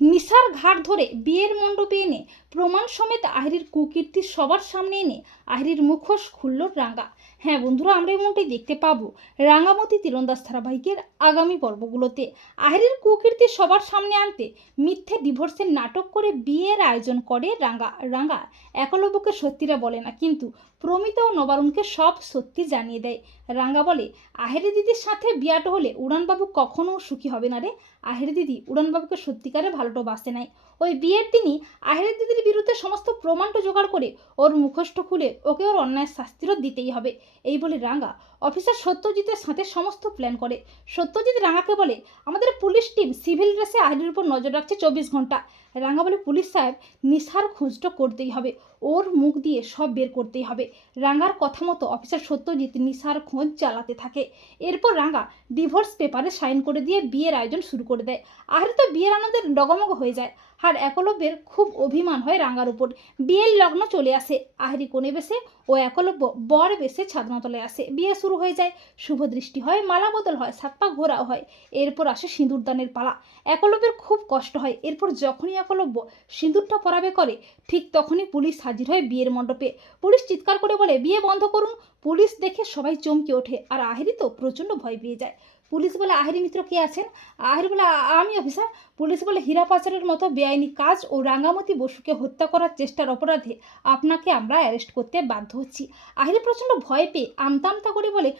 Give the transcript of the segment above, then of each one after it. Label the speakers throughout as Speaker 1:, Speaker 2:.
Speaker 1: নিশার ঘাট ধরে বিয়ের মণ্ডপে এনে প্রমাণ সমেত আহিরির কুকীর্তি সবার সামনে এনে আহিরির মুখোশ খুলল রাঙ্গা হ্যাঁ বন্ধুরা, আমরা এমনটাই দেখতে পাবো রাঙ্গামতি তীরন্দাজ ধারাবাহিকের আগামী পর্বগুলোতে। আহিরির কুকীর্তি সবার সামনে আনতে মিথ্যে ডিভোর্সের নাটক করে বিয়ের আয়োজন করে রাঙ্গা রাঙ্গা একলব্যকে সত্যিরা বলে না, কিন্তু প্রমিতা ও নবারুণকে সব সত্যি জানিয়ে দেয়। রাঙ্গা বলে, আহেরি দিদির সাথে বিয়াটা হলে উড়ানবাবু কখনো সুখী হবে না রে। আহেরি দিদি, উড়ানবাবুকে সত্যিকারে ভালোটো বাসে নাই। ওই বিয়ের দিনই আহেরি দিদির বিরুদ্ধে সমস্ত প্রমাণটা জোগাড় করে ওর মুখোশ খুলে ওকে ওর অন্যায় শাস্তিরও দিতেই হবে। এই বলে রাঙ্গা অফিসার সত্যজিতের সাথে সমস্ত প্ল্যান করে। সত্যজিৎ রাঙ্গাকে বলে, আমাদের পুলিশ টিম সিভিল ড্রেসে আইডির উপর নজর রাখছে চব্বিশ ঘণ্টা। রাঙ্গা বলে, পুলিশ সাহেব নিশার খোঁজটা করতেই হবে। ওর মুখ দিয়ে সব বের করতেই হবে। রাঙ্গার কথা মতো অফিসার সত্যজিৎ নিশার খোঁজ চালাতে থাকে। এরপর রাঙ্গা ডিভোর্স পেপারে সাইন করে দিয়ে বিয়ের আয়োজন শুরু করে দেয়। আর তো বিয়ের আনন্দের ডগমগ হয়ে যায়। আর একলব্যের খুব অভিমান হয় রাঙ্গার উপর। বিয়ের লগ্ন চলে আসে, আহরি কোণে বেসে ও একলব্য বর বেসে ছাদনাতলে আসে। বিয়ে শুরু হয়ে যায়, শুভ দৃষ্টি হয়, মালা বদল হয় সাত পা ঘোরাও হয়, এরপর আসে সিঁদুরদানের পালা। একলব্যের খুব কষ্ট হয়, এরপর যখনই একলব্য সিঁদুরটা পরাবে করে, ঠিক তখনই পুলিশ হাজির হয় বিয়ের মণ্ডপে। পুলিশ চিৎকার করে বলে, বিয়ে বন্ধ করুন। পুলিশ দেখে সবাই চমকে ওঠে, আর আহেরি তো প্রচণ্ড ভয় পেয়ে যায়। পুলিশ বলে আহেরি মিত্র কে আছেন? আহেরি বলে আমি অফিসার। পুলিশ বলে, হীরা পাচারের মতো বেআইনি কাজ ও রাঙ্গামতি বসুকে হত্যা করার চেষ্টার অপরাধে আপনাকে আমরা অ্যারেস্ট করতে বাধ্য হচ্ছি। আহিরি প্রচণ্ড ভয় পেয়ে আমতা আমতা করে বলে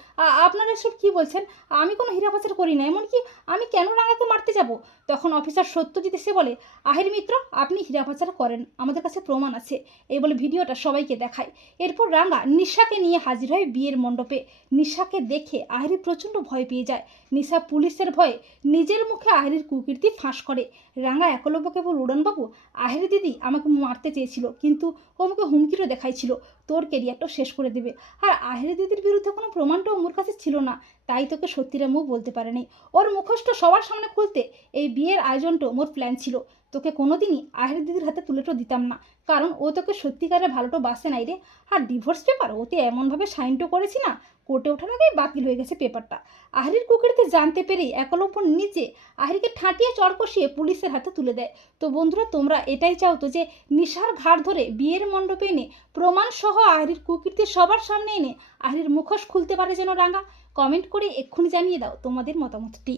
Speaker 1: আপনারা এসব কী বলছেন? আমি কোনো হীরা পাচার করি না। এমনকি আমি কেন রাঙ্গাকে মারতে যাব? তখন অফিসার সত্যজিৎ এসে বলে, আহির মিত্র, আপনি হীরা পাচার করেন। আমাদের কাছে প্রমাণ আছে। এই বলে ভিডিওটা সবাইকে দেখায়। এরপর রাঙ্গা নিশাকে নিয়ে হাজির হয় বিয়ের মণ্ডপে। নিশাকে দেখে আহিরি প্রচণ্ড ভয় পেয়ে যায়। নিশা পুলিশের ভয়ে নিজের মুখে আহিরির কুকীর্তি ফাঁস করে। রাঙা একলব্যকে বল উড়নবাবু, আহিরি দিদি আমাকে মারতে চেয়েছিল, কিন্তু ও আমাকে হুমকিরও দেখাইছিল, তোর কেরিয়ারটাও শেষ করে দেবে। আর আহের দিদির বিরুদ্ধে কোনো প্রমাণটাও ওর কাছে ছিল না, তাই তোকে সত্যিরা মুখ বলতে পারেনি। ওর মুখোশটা সবার সামনে খুলতে এই বিয়ের আয়োজনটা মোর প্ল্যান ছিল। তোকে কোনোদিনই আহিরি দিদির হাতে তুলেটো দিতাম না। কারণ ও তোকে সত্যিকারে ভালোটো বাসে নাই রে। আর ডিভোর্স পেপার ওতে এমনভাবে সাইনটো করেছি না কোর্টে ওঠার আগেই বাতিল হয়ে গেছে পেপারটা আহিরির কুকুরতে জানতে পেরেই একলব্য নিচে আহিরিকে ঠাঁটিয়ে চড় কষিয়ে পুলিশের হাতে তুলে দেয়। তো বন্ধুরা, তোমরা এটাই চাও তো যে, নিশার ঘাট ধরে বিয়ের মণ্ডপে এনে প্রমাণ সহ আহিরির কুকীর্তি সবার সামনে এনে আহিরির মুখোশ খুলতে পারে যেন রাঙা। কমেন্ট করে এক্ষুনি জানিয়ে দাও তোমাদের মতামতটি।